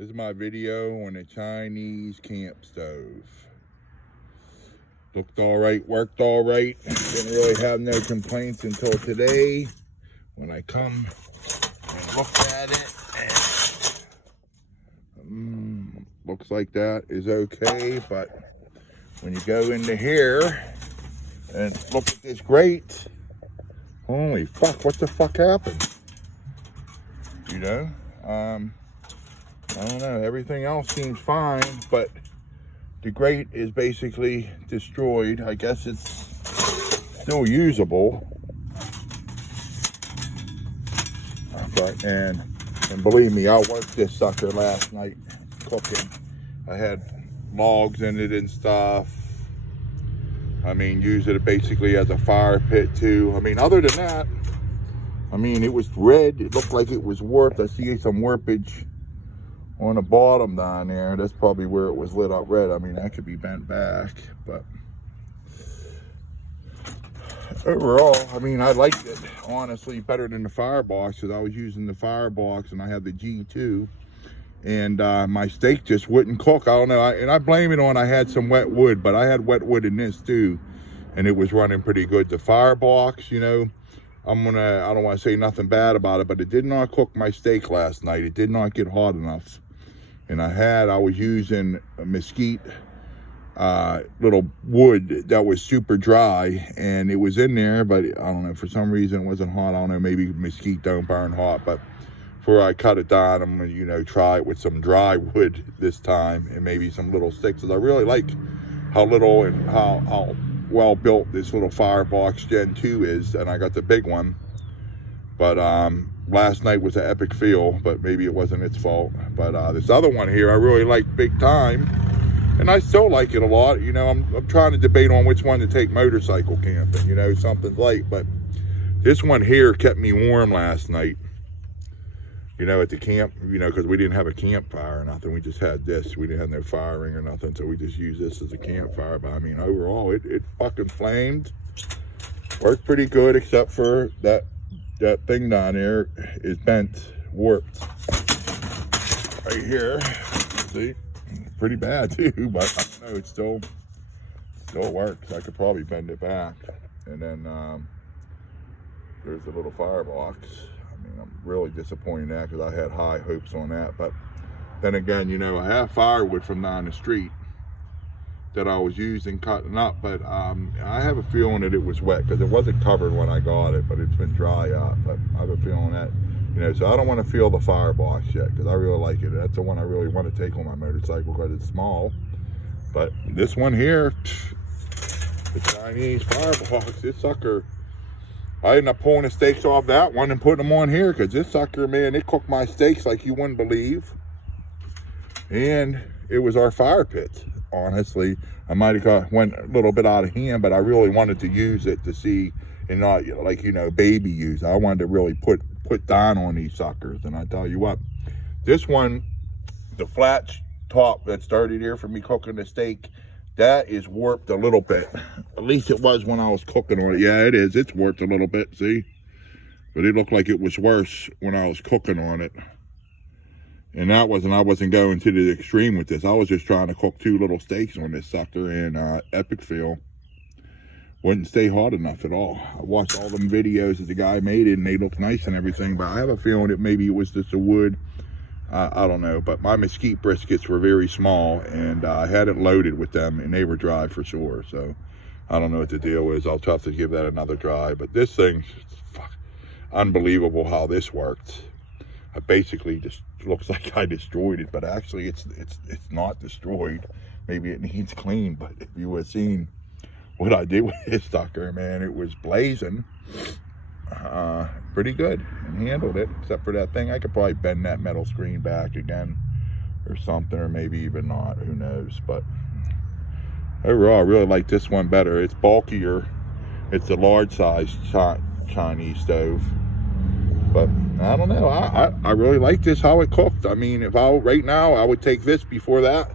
This is my video on a Chinese camp stove. Looked all right, worked all right. Didn't really have no complaints until today when I come and looked at it. Looks like that is okay, but when you go into here and look at this grate, holy fuck, what the fuck happened? You know? I don't know, everything else seems fine, but the grate is basically destroyed. I guess it's still usable. But, and believe me, I worked this sucker last night cooking. I had logs in it and stuff. I mean, used it basically as a fire pit too. I mean, other than that, I mean, it was red. It looked like it was warped. I see some warpage on the bottom down there. That's probably where it was lit up red. I mean, that could be bent back, but overall, I mean, I liked it, honestly, better than the Firebox, because I was using the Firebox and I had the G2, and my steak just wouldn't cook. I don't know, and I blame it on I had some wet wood, but I had wet wood in this too, and it was running pretty good. The Firebox, you know, I don't want to say nothing bad about it, but it did not cook my steak last night. It did not get hot enough. And I was using a mesquite little wood that was super dry, and it was in there, but I don't know, for some reason it wasn't hot. I don't know, maybe mesquite don't burn hot, but before I cut it down, I'm gonna, you know, try it with some dry wood this time and maybe some little sticks. I really like how little and how well built this little Firebox Gen 2 is, and I got the big one. But last night was an epic fail, but maybe it wasn't its fault. But this other one here, I really like big time, and I still like it a lot. You know, I'm trying to debate on which one to take motorcycle camping. You know, something's light, but this one here kept me warm last night. You know, at the camp, you know, because we didn't have a campfire or nothing. We just had this. We didn't have no fire ring or nothing, so we just used this as a campfire. But I mean, overall, it fucking flamed. Worked pretty good, except for that thing down there is bent, warped. Right here, see, pretty bad too, but I don't know, it still works. I could probably bend it back. And then there's the little Firebox. I mean, I'm really disappointed in that because I had high hopes on that. But then again, you know, I have firewood from down the street that I was using cutting up, but I have a feeling that it was wet because it wasn't covered when I got it, but it's been dry out. But I have a feeling that, you know, so I don't want to feel the Firebox yet because I really like it. That's the one I really want to take on my motorcycle because it's small. But this one here, the Chinese Firebox, this sucker, I ended up pulling the steaks off that one and putting them on here because this sucker, man, it cooked my steaks like you wouldn't believe. And it was our fire pit. Honestly, I might have went a little bit out of hand, but I really wanted to use it to see, and not, you know, like, you know, baby use. I wanted to really put down on these suckers. And I tell you what, this one, the flat top that started here for me cooking the steak, that is warped a little bit. At least it was when I was cooking on it. Yeah, it is. It's warped a little bit, see? But it looked like it was worse when I was cooking on it. And I wasn't going to the extreme with this. I was just trying to cook 2 little steaks on this sucker, and epic fail. Wouldn't stay hot enough at all. I watched all them videos that the guy made it, and they look nice and everything, but I have a feeling that maybe it was just the wood. I don't know, but my mesquite briskets were very small, and I had it loaded with them, and they were dry for sure. So I don't know what the deal is. I'll have to give that another try. But this thing, fuck, unbelievable how this worked. I basically just looks like I destroyed it, but actually it's not destroyed. Maybe it needs clean, but if you would have seen what I did with this sucker, man, it was blazing. Pretty good, and handled it, except for that thing. I could probably bend that metal screen back again or something, or maybe even not, who knows. But overall, I really like this one better. It's bulkier. It's a large size Chinese stove. But I don't know, I really like this, how it cooked. I mean, if right now, I would take this before that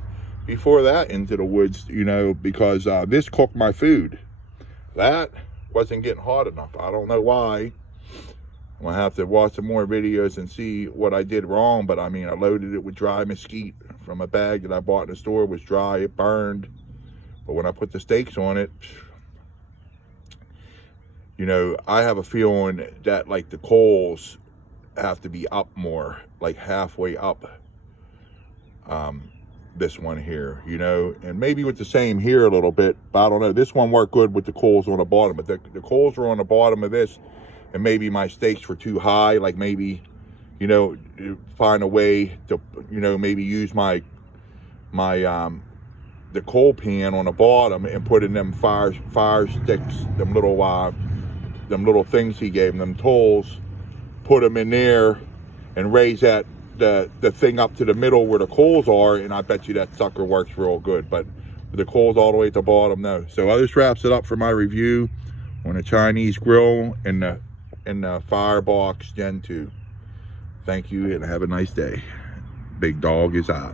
into the woods, you know, because this cooked my food. That wasn't getting hot enough. I don't know why. I'm gonna have to watch some more videos and see what I did wrong. But I mean, I loaded it with dry mesquite from a bag that I bought in the store. It was dry, it burned. But when I put the steaks on it, you know, I have a feeling that like the coals have to be up more, like halfway up this one here, you know, and maybe with the same here a little bit, but I don't know. This one worked good with the coals on the bottom, but the coals are on the bottom of this, and maybe my steaks were too high. Like maybe, you know, find a way to, you know, maybe use the coal pan on the bottom and put in them fire sticks, them little things he gave them tools, put them in there and raise that the thing up to the middle where the coals are, and I bet you that sucker works real good. But the coals all the way at the bottom, no. So this wraps it up for my review on a Chinese grill and the Firebox Gen 2. Thank you and have a nice day. Big Dog is out.